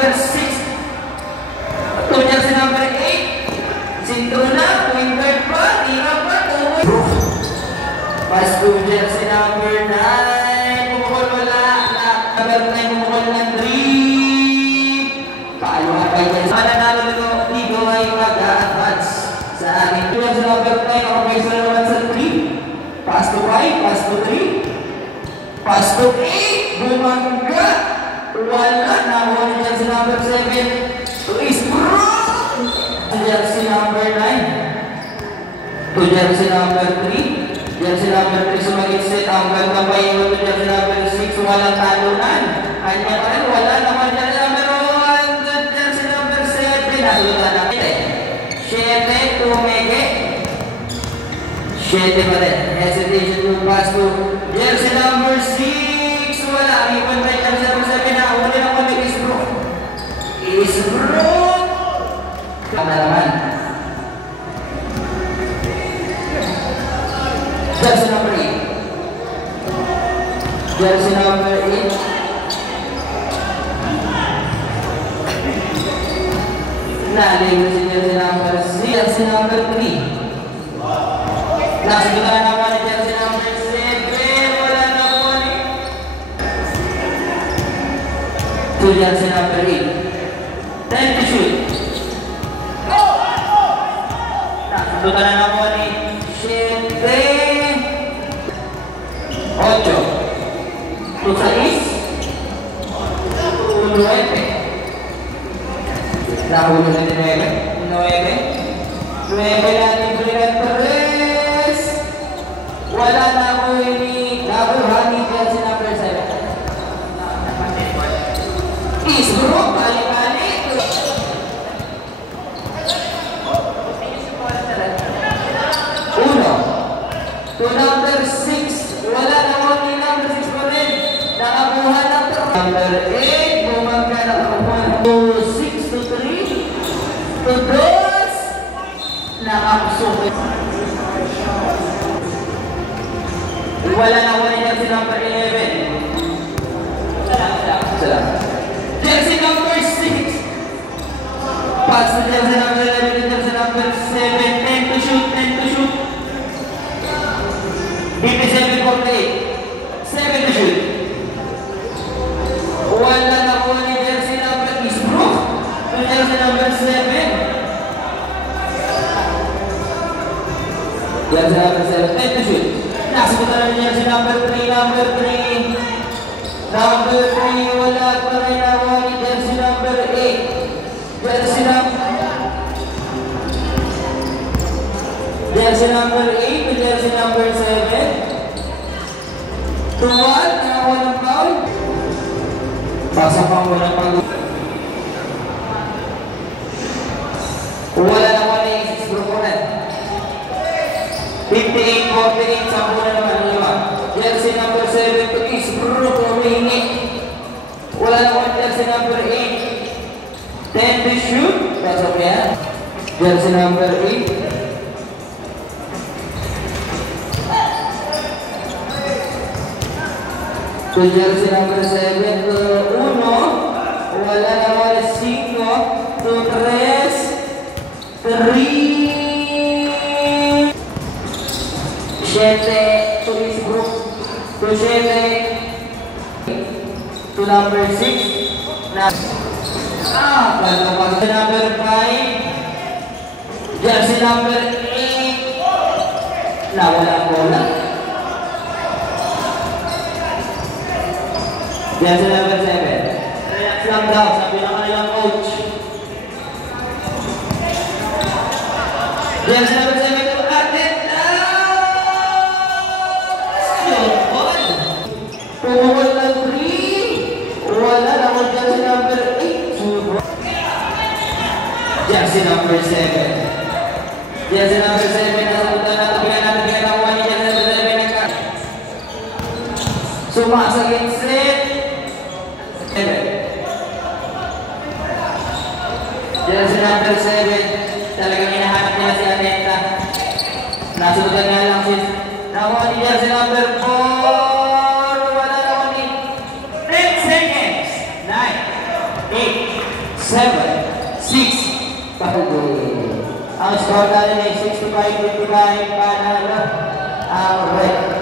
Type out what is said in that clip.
number 6. To jersey number 8. Sintuna, point guard pa, tira pa, pass to jersey number 9. Pumukol wala. Number 9, pumukol ng 3. Paano ka kayo dyan? Mananalo dito ay mag-a-advance sa akin. Jersey number 9, nakapaysa naman sa 3. Pass to 5, pass to 3. Pass to 8. Bumangga. Wala. Nakuha ni jersey number 7. Chris Brown. Jersey number 9. To jersey number 3. Jersey number 3 sumagit set. Ang ganda pa yung to jersey number 6. Walang talunan. Kanya pa rin. Wala naman jersey number 1. To jersey number 7. Nalunan natin. 7 to Mege. 7 pa rin. Hesitation to pass to jersey number 6. Wala. Iwan pa yung jersey number 7. Nakahuli naman ni Isbrook. Isbrook. Tama naman. Jersey number 8. Jersey number 8. Naling si jersey number 6. Jersey number 3. Nasubukan na naman ni jersey number 7. Wala na po ni. To jersey number 8. 10 to shoot. Nasubukan na naman ni 7. 8 to 6 to 9. Nahulog na ni 9 natin Brian Perez. Wala na ako ini nakuha ni jersey number 7. Isbrook balik-balik. Uno to number 6. Wala na ako ni number 6 pa rin. Nakakuha na to. Number 8. Bumangga na ako. To 6 to 3. To 2. Nakakusok. Wala na ako ni jersey number 11. Salamat. Jersey number 6. Pass to jersey number 11 to jersey number 7. 10 to shoot. 10 to shoot. BP7 48. 7 to shoot. Wala na ako ni jersey number Isbrook to jersey number 7. Jersey number 7. 10 to shoot. Nasubukan na ni jersey number 3. Number 3. Number 3. Wala pa rin ako ni jersey number 8. Jersey number 8 to jersey number 7. To 1. Nakakuha ng foul. Pasok ang walang pag- wala naman ni Isbrook ulit. 58-48. Sampo na naman lima. Jersey number 7 to Isbrook. Humingi. Wala naman jersey number 8. 10 to shoot. Pasok yan. Jersey number 8. To jersey number 7 to 1. Wala naman 5 to 3. 3. 7 to Isbrook. To 7 to number 6. Jersey number 5. Jersey number 8. Nawala ang bola. Jersey number 7. Relax lang daw, sabi ng kanilang coach. Jersey number 7 to Aten. Pumukol ng 3. Wala na ako jersey number 8. Jersey number 7. Jersey number 7. Nasabutan na tabihan natin kinakawa ni jersey number 7. Sumasagin set. Jersey number 7. Talagang hinahanap nila si Atenta. Nasubutan nga lang si nakuha ni jersey number 4. Wala naman ni 10 seconds. 9, 8, 7-6. Palde. Ang score natin ay 65-55 panalo ang red.